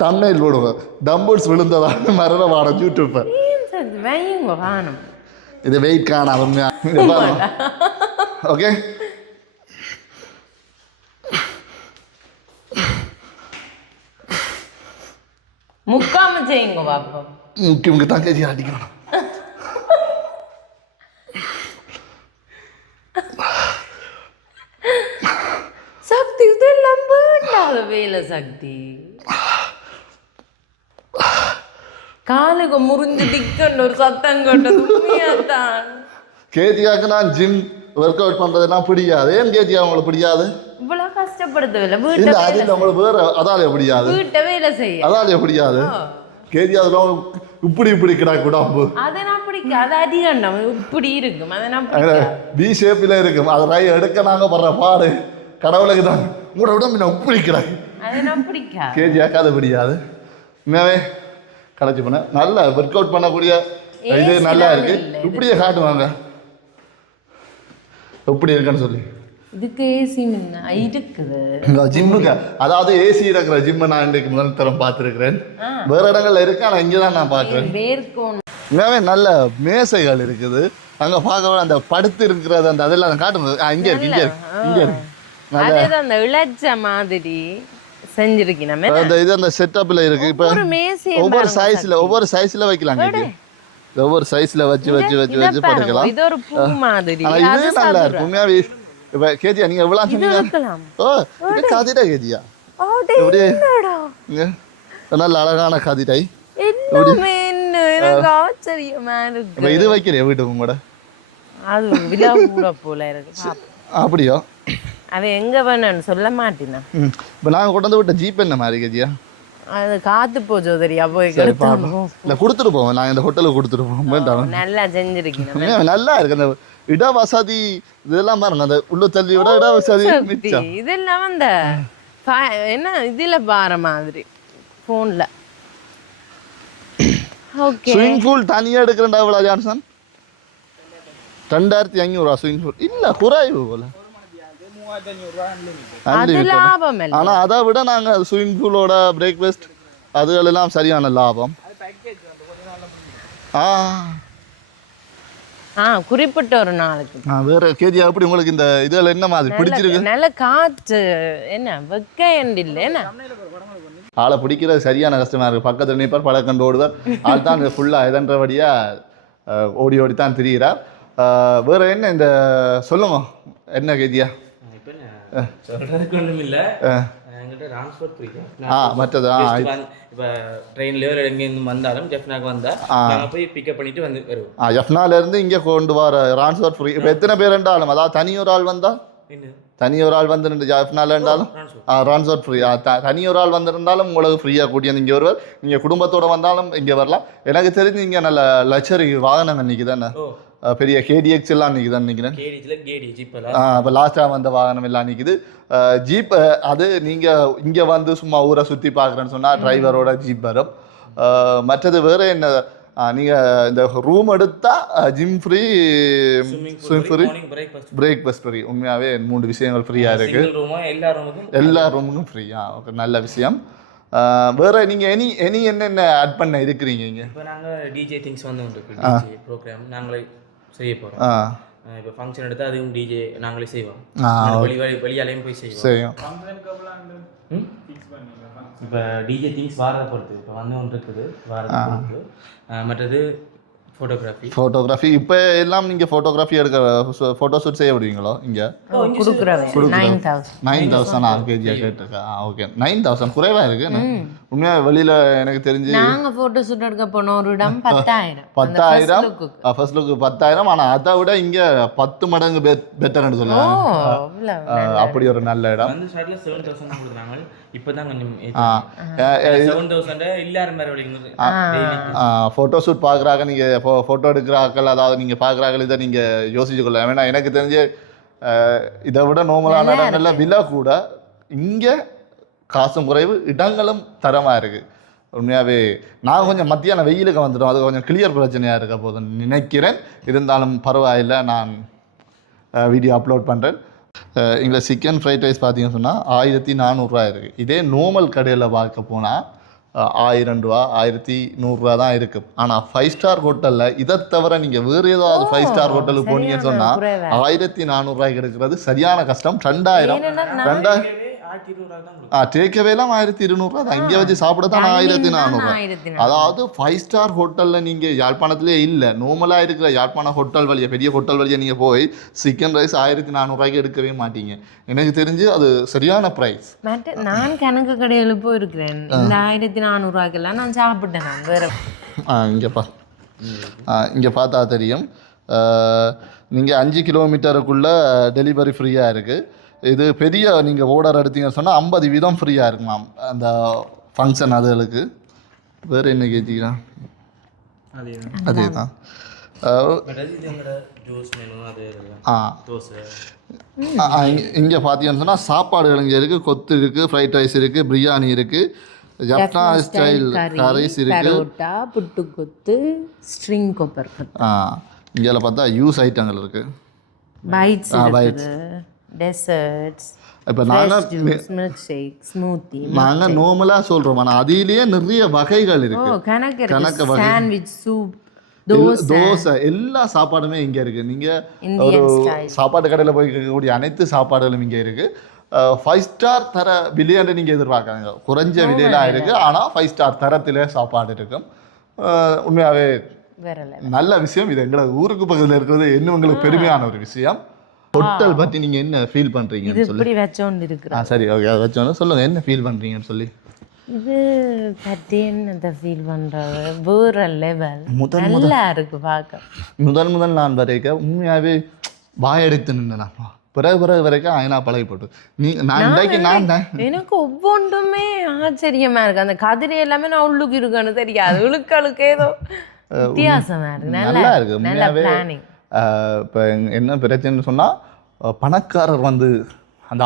தம்ப்நெயில் போடுவோம். டம்பிள்ஸ் விழுந்ததாக மரண வாடம் யூடியூப். இது வெயிட் காணாம. ஓகே முக்காம செய்யுங்க பாப்பா. முக்கிய தான் கேஜி அடிக்கணும். சக்தி இதெல்லாம் வேண்டாத வேலை சக்தி. காலுக்கு முறிஞ்சு டிக்கன்னு ஒரு சத்தம் கேட்டது உண்மையாத்தான். கேஜியாக்கு நான் ஜிம் ஒர்க் அவுட் பண்றதுலாம் பிடிக்காது. ஏன் கேஜியா உங்களுக்கு பிடிக்காது? இவ்வளவு கஷ்டப்படுத்தவில்லை. இல்ல அது நம்மளுக்கு வேற அதாலே பிடிக்காது. வீட்டை வேலை செய்ய அதாலே பிடிக்காது. கேஜியா இப்படி கிடாக்கு உடம்பு அதை நான் பிடிக்கும். அது அதிகம் இப்படி இருக்கும். அதை நான் பிடிக்கும். பி ஷேப்ல இருக்கும். அதை ராய் எடுக்க நாங்க படுற பாடு கடவுளுக்கு தான். உங்களோட உடம்பு நான் இப்படி கிடாக்கு. அதை நான் பிடிக்காது. கேஜியாக்கு அது பிடிக்காது. உண்மையாவே கடைச்சி பண்ண நல்ல ஒர்க் அவுட் பண்ணக்கூடிய இது நல்லா இருக்கு. இப்படியே காட்டுவாங்க எப்படி இருக்குன்னு சொல்லி. இதுக்கு ஏசி இருக்குது ஜிம்முக்கு. அதாவது ஏசி இருக்கிற ஜிம்மை நான் இன்றைக்கு முதல் தரம் பார்த்துருக்கிறேன். வேற இடங்கள்ல இருக்கு, ஆனால் இங்கே தான் நான் பார்க்குறேன். உண்மையாவே நல்ல மேசைகள் இருக்குது. அங்கே பார்க்க அந்த படுத்து இருக்கிறது அந்த அதெல்லாம் காட்டுங்க. இங்கே இருக்கு இங்கே இருக்கு. அந்த இளச்ச மாதிரி செஞ்சிருக்கீங்க. அந்த இது அந்த செட்டப்ல இருக்கு. இப்போ ஒவ்வொரு சைஸ்ல வைக்கலாம். ஒவ்வொரு சைஸ்ல வச்சு படுக்கலாம். இது ஒரு பூ மாதிரி. இது நல்லா இருக்கு உண்மையாவே. இப்போ கேஜியா நீங்க எவ்வளவு சொன்னீங்க? ஓ இது காதிடா கேஜியா. எப்படி நல்ல அழகான காதிடாய். எனக்கு ஆச்சரியமா இருக்கு. இது வைக்கிறேன் வீட்டுக்கு கூட. அது விழா கூட போல இருக்கு. அப்படியோ? அவன் எங்க வேணும்னு சொல்ல மாட்டேனா. இப்போ நாங்கள் கொண்டு வந்து விட்ட ஜீப் என்ன மாதிரி கேஜியா? அது காத்து போச்சோதரியா போய் சரி எடுத்து பார்ப்போம் இல்லை கொடுத்துட்டு போவோம் நான் இந்த ஹோட்டலுக்கு கொடுத்துட்டு போவோம் வேண்டாம் நல்லா செஞ்சிருக்கீங்க நல்லா இருக்கு அந்த இட வசதி இதெல்லாம் பாருங்க அந்த உள்ள தள்ளி விட இட வசதி மிச்சம் இதெல்லாம் அந்த என்ன இதுல பாற மாதிரி போன்ல ஓகே ஸ்விமிங் பூல் தனியாக எடுக்கிறேன்டா இவ்வளோ ஜான்சன் 2500 ஸ்விமிங் பூல் இல்லை குறைவு போல அது லாபம் இல்ல ஆனால் அதை விட நாங்கள் ஸ்விமிங் பூலோட பிரேக்ஃபாஸ்ட் அதுகளெல்லாம் சரியான லாபம் குறிப்பிட்ட ஒரு நாளைக்கு வேற கேஜி அப்படி உங்களுக்கு இந்த இதில் என்ன மாதிரி பிடிச்சிருக்கு நல்ல காற்று என்ன வெக்கையண்ட் இல்லை என்ன ஆளை பிடிக்கிறது சரியான கஷ்டமா இருக்கு பக்கத்தில் நிற்பார் பழக்கண்டு ஓடுவார் ஆள் தான் ஃபுல்லாக எதன்றபடியா ஓடி ஓடி தான் திரிகிறார் வேற என்ன இந்த சொல்லுங்க என்ன கேஜியா சொல்றதுக்கு ஒன்றும் இல்லை என்கிட்ட டிரான்ஸ்போர்ட் பிடிக்கும் மற்றது இப்போ ட்ரெயின்லேயோ எங்கேருந்து வந்தாலும் ஜெஃப்னாக்கு வந்தால் நாங்கள் போய் பிக்கப் பண்ணிட்டு வந்து வருவோம் ஜெஃப்னாலேருந்து இங்கே கொண்டு வர டிரான்ஸ்போர்ட் ஃப்ரீ இப்போ எத்தனை பேர் இருந்தாலும் அதாவது தனி ஒரு ஆள் வந்தால் தனி ஒரு ஆள் வந்து ஜெஃப்னால இருந்தாலும் டிரான்ஸ்போர்ட் ஃப்ரீ தனி ஒரு ஆள் வந்திருந்தாலும் உங்களுக்கு ஃப்ரீயாக கூட்டியாந்து இங்கே வருவார் நீங்கள் குடும்பத்தோடு வந்தாலும் இங்கே வரலாம் எனக்கு தெரிஞ்சு இங்கே நல்ல லக்ஸரி வாகனங்கள் நிற்கி தானே பெரிய கேடிஎக்ஸ் எல்லாம் நிற்கி தான் நிற்கிறேன் இப்போ லாஸ்ட்டாக வந்த வாகனம் எல்லாம் நிற்கிது ஜீப் அது நீங்கள் இங்கே வந்து சும்மா ஊரை சுற்றி பார்க்குறேன்னு சொன்னால் டிரைவரோட ஜீப் வரும் மற்றது வேறு என்ன நீங்கள் இந்த ரூம் எடுத்தால் gym free swim free breakfast free உண்மையாகவே 3 விஷயங்கள் ஃப்ரீயாக இருக்குது எல்லா ரூமுக்கும் ஃப்ரீயா ஓகே நல்ல விஷயம் வேறு நீங்கள் எனி என்னென்ன ஆட் பண்ண இருக்கிறீங்க இங்கே இப்போ நாங்கள் டிஜே திங்ஸ் வந்து டிஜே ப்ரோக்ராம் நாங்களே செய்ய போகிறோம் இப்போ ஃபங்க்ஷன் எடுத்தால் அதுவும் டிஜே நாங்களே செய்வோம் வெளியாலையும் போய் செய்வோம் இப்போ டிஜே திங்ஸ் வாரதை பொறுத்து இப்போ வந்து ஒன்று இருக்குது வாரதை பொறுத்து மற்றது ஃபோட்டோகிராஃபி இப்போ எல்லாம் நீங்கள் ஃபோட்டோகிராஃபி எடுக்க ஃபோட்டோ ஷூட் செய்ய விடுவீங்களோ இங்கே 9,000 கேஜியாக கேட்டிருக்கேன் ஓகே 9,000 குறைவாக இருக்கு உண்மையாக வெளியில் எனக்கு தெரிஞ்சு நாங்கள் ஃபோட்டோ ஷூட் எடுக்க போனோம் ஒரு இடம் 10,000 ஃபர்ஸ்ட் லுக்கு 10,000 ஆனால் அதை விட இங்கே 10 மடங்கு பெட்டர்னு சொல்லுவாங்க அப்படி ஒரு நல்ல இடம் வந்து ஸ்டார்ட்ல 7,000 கொடுக்குறாங்க இப்போதான் கொஞ்சம் 7,000 எல்லாரும் ஃபோட்டோ ஷூட் பார்க்குறாங்க நீங்கள் ஃபோட்டோ எடுக்கிறாக்கள் அதாவது நீங்கள் பார்க்குறாக்கள் இதை நீங்கள் யோசிச்சு கொள்ள ஏன்னா எனக்கு தெரிஞ்சு இதை விட நார்மலான இடங்கள்ல விலை கூட இங்கே காசும் குறைவு இடங்களும் தரமாக இருக்குது உண்மையாகவே நான் கொஞ்சம் மத்தியான வெயிலுக்கு வந்துட்டோம் அது கொஞ்சம் கிளியர் பிரச்சனையாக இருக்க போதுன்னு நினைக்கிறேன் இருந்தாலும் பரவாயில்லை நான் வீடியோ அப்லோட் பண்ணுறேன் இங்கே சிக்கன் ஃப்ரைட் ரைஸ் பார்த்தீங்கன்னு சொன்னால் 1,400 இருக்குது இதே நார்மல் கடையில் பார்க்க போனால் 1,000 ரூபா 1,100 தான் இருக்குது ஆனால் 5 ஸ்டார் ஹோட்டலில் இதை தவிர நீங்கள் வேறு ஏதாவது 5 ஸ்டார் ஹோட்டலுக்கு போனீங்கன்னு சொன்னால் 1,400 எடுக்கிறது சரியான கஷ்டம் 2,000 டேக்அவேலாம் 1,200 தான் இங்கே வச்சு சாப்பிட தான் 1,400 அதாவது 5 ஸ்டார் ஹோட்டலில் நீங்கள் யாழ்ப்பாணத்திலே இல்லை நார்மலாக இருக்கிற யாழ்ப்பாணம் ஹோட்டல் வழியாக பெரிய ஹோட்டல் வழியாக நீங்கள் போய் சிக்கன் ரைஸ் 1,400 எடுக்கவே மாட்டீங்க எனக்கு தெரிஞ்சு அது சரியான ப்ரைஸ் நான் கணக்கு கடையில் போயிருக்கிறேன் இந்த 1,400 நான் சாப்பிட்டேன் நான் வேறு இங்கே பார்த்தா தெரியும் நீங்கள் 5 கிலோமீட்டருக்குள்ளே டெலிவரி ஃப்ரீயாக இருக்குது இது பெரிய நீங்கள் ஆர்டர் எடுத்தீங்கன்னு சொன்னால் 50 வீதம் ஃப்ரீயாக இருக்குமாம் அந்த ஃபங்க்ஷன் அதுகளுக்கு வேறு என்ன கேட்டீங்கன்னா அதே தான் இங்கே பார்த்தீங்கன்னு சொன்னால் சாப்பாடுகள் இங்கே இருக்குது கொத்து இருக்குது ஃப்ரைட் ரைஸ் இருக்குது பிரியாணி இருக்குது ஜப்னா ஸ்டைல் கரைஸ் இருக்குது புட்டு கொத்து ஸ்ட்ரிங் கொப்பர் இங்கே பார்த்தா யூஸ் ஐட்டங்கள் இருக்குது பைட்ஸ் டெசர்ட்ஸ் இப்போ நாங்கள் நார்மலாக சொல்கிறோம் ஆனால் அதிலேயே நிறைய வகைகள் இருக்கு கணக்கு வகை சாண்ட்விச் சூப் தோசை எல்லா சாப்பாடுமே இங்கே இருக்குது நீங்கள் ஒரு சாப்பாடு கடையில் போய் இருக்கக்கூடிய அனைத்து சாப்பாடுகளும் இங்கே இருக்குது 5 ஸ்டார் தர விலையாண்டு நீங்கள் எதிர்பார்க்குறாங்க குறைஞ்ச விலையெல்லாம் இருக்குது ஆனால் 5 ஸ்டார் தரத்தில் சாப்பாடு இருக்கும் உண்மையாகவே நல்ல விஷயம் இது எங்களை ஊருக்கு பக்கத்தில் இருக்கிறது இன்னும் உங்களுக்கு பெருமையான ஒரு விஷயம் ஹோட்டல் பற்றி நீங்கள் என்ன ஃபீல் பண்ணுறீங்கன்னு சொல்லி வச்சோண்டு இருக்கு சரி ஓகே அதை வச்சோன்னு சொல்லுங்கள் என்ன ஃபீல் பண்ணுறீங்கன்னு சொல்லி இது பற்றி என்னத்தை ஃபீல் பண்ணுறது வேற லெவல் நல்லா இருக்கு பார்க்க முதல் நான் வரைக்க உண்மையாகவே வாயடித்து நின்றேன் பிறகு வரைக்கும் ஐநா பழகி போட்டு நான் இன்றைக்கு எனக்கு ஒவ்வொன்றுமே ஆச்சரியமா இருக்கு. அந்த கதிரை எல்லாமே நான் உள்ளுக்கு இருக்கேன்னு தெரியாது. இழுக்களுக்கு ஏதோ வித்தியாசமா இருக்கு. நல்லா இருக்கு நல்ல உண்மையாவே. பிளானிங். இப்போ என்ன பிரச்சனைன்னு சொன்னால் பணக்காரர் வந்து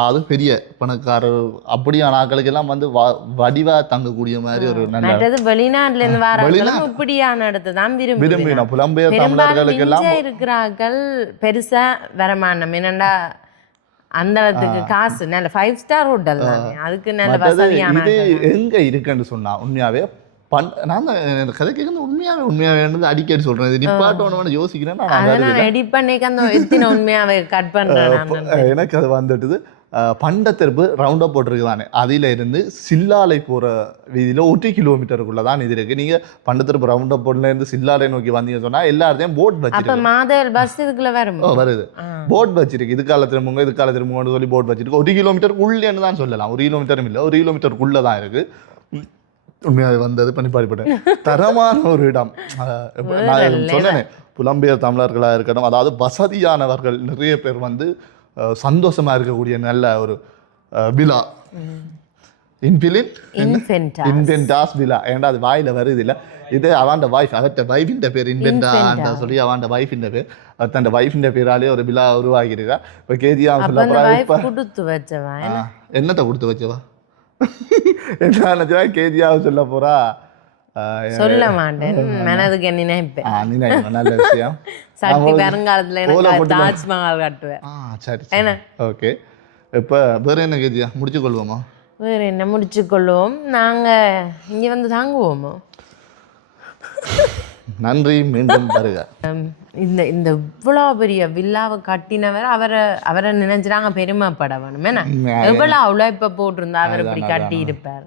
அது பெரிய பணக்காரர் அப்படியான ஆட்களுக்கு எல்லாம் வந்து வடிவா தங்கக்கூடிய மாதிரி ஒரு நல்ல மற்றது வெளிநாட்டுல இருந்து வராங்களும் இப்படியான இடத்தை தான் விரும்பினா புலம்பெயர் தமிழர்களுக்கு எல்லாம் இருக்கிறார்கள் பெருசா வரமானம். என்னண்டா அந்த இடத்துக்கு காசு நல்ல 5 ஸ்டார் ஹோட்டல் தானே, அதுக்கு நல்ல வசதியான இது எங்க இருக்குன்னு சொன்னா உண்மையாவே நான் கதை கேட்கறது உண்மையாவே அடிக்கடி சொல்றேன். இது நிப்பாட்டோன்னு யோசிக்கிறேன். நான் எடிட் பண்ணிக்க அந்த எத்தனை உண்மையாவே கட் பண்றேன். எனக்கு அது வந்துட்டுது பண்டத்திருப்பு ரவுண்டா போட்டிருக்குதானே, அதில இருந்து சில்லாலை போற வீதியில 1 கிலோமீட்டருக்குள்ள தான் இது இருக்கு. நீங்க பண்டத்திருப்பு ரவுண்டா போட்ல இருந்து சில்லாலை நோக்கி வந்தீங்க சொன்னா எல்லா இடத்தையும் போட் வச்சிருக்கு. மாதேல் பஸ் இதுக்குள்ள வருது போட் வச்சிருக்கு. இதுக்கால திரும்புங்கன்னு சொல்லி போட் வச்சிருக்கு. 1 கிலோமீட்டருக்கு உள்ளேன்னு தான் சொல்லலாம். 1 கிலோமீட்டரும் இல்லை, 1 கிலோமீட்டருக்குள்ள தான் இருக்கு. உண்மையாக வந்தது பண்ணி பாடிப்பட்டேன். தரமான ஒரு இடம். நான் சொன்னேனே புலம்பெயர் தமிழர்களாக இருக்கட்டும், அதாவது வசதியானவர்கள் நிறைய பேர் வந்து சந்தோஷமா இருக்கக்கூடிய நல்ல ஒரு விழா இன்ஃபென்டாஸ் விழா. ஏன்டா அது வாயில வருது இல்லை, இது அவன் வைஃப், அவர்கிட்ட வைஃபின் பேர் இன்ஃபென்டா சொல்லி அவன் வைஃபின் பேர், தன் வைஃபின் பேராலே ஒரு விழா உருவாகிருக்கா. இப்போ கேஜியா என்னத்தை கொடுத்து வச்சவா என்ன கேஜியாவை சொல்ல போறா சொல்ல மாட்டேன். மனதுக்கு என்ன நினைப்பேன். நல்ல விஷயம். சக்தி வருங்காலத்துல எனக்கு தாஜ்மஹால் கட்டுவேன். சரி ஓகே. இப்போ வேற என்ன கேஜியா முடிச்சு கொள்வோமா? வேற என்ன முடிச்சு கொள்வோம். நாங்க இங்க வந்து தாங்குவோமோ. நன்றி, மீண்டும் வருக. இந்த இந்த இவ்வளோ பெரிய வில்லாவை கட்டினவர் அவரை நினைச்சாங்க பெருமைப்பட வேணும். ஏன்னா எவ்வளோ உழைப்ப போட்டிருந்தா அவர் இப்படி கட்டி இருப்பார்.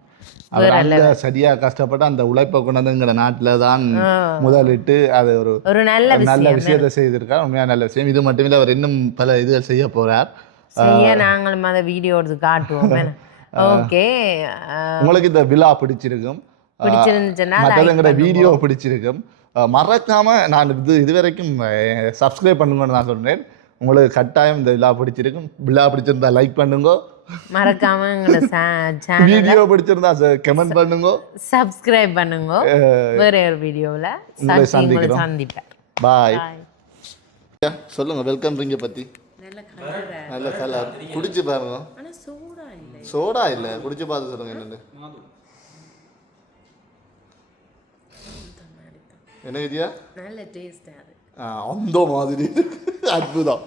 சரியா கஷ்டப்பட்டு அந்த உழைப்பை கொண்டாந்து எங்க நாட்டுல தான் முதலிட்டு அது ஒரு நல்ல விஷயத்தை செய்திருக்கார். உண்மையா நல்ல விஷயம். இது மட்டும் இல்லை, அவர் இன்னும் பல இதுகள் செய்ய போறார். நாங்களும் அதை வீடியோ எடுத்து காட்டுவோம். ஓகே, உங்களுக்கு இந்த விழா பிடிச்சிருக்கும், பிடிச்சிருந்துச்சுன்னா வீடியோ பிடிச்சிருக்கும், மறக்காம நான் இதுவரைக்கும் சப்ஸ்கிரைப் பண்ணுங்கன்னு நான் சொல்றேன். உங்களுக்கு கட்டாயம் இந்த விழா பிடிச்சிருக்கும். விழா பிடிச்சிருந்தா லைக் பண்ணுங்க, மறக்காம வீடியோ பிடிச்சிருந்தா கமெண்ட் பண்ணுங்க, சப்ஸ்கிரைப் பண்ணுங்க. வேற ஒரு வீடியோல சந்திப்பேன். பாய். சொல்லுங்க வெல்கம் ட்ரிங்கை பத்தி. நல்ல கலர் குடிச்சு பாருங்க. சோடா இல்லை, குடிச்சு பார்த்து சொல்லுங்க என்னன்னு. என்ன கேட்டியா? நல்ல டேஸ்டா இருக்கு. அந்த மாதிரி அற்புதம்.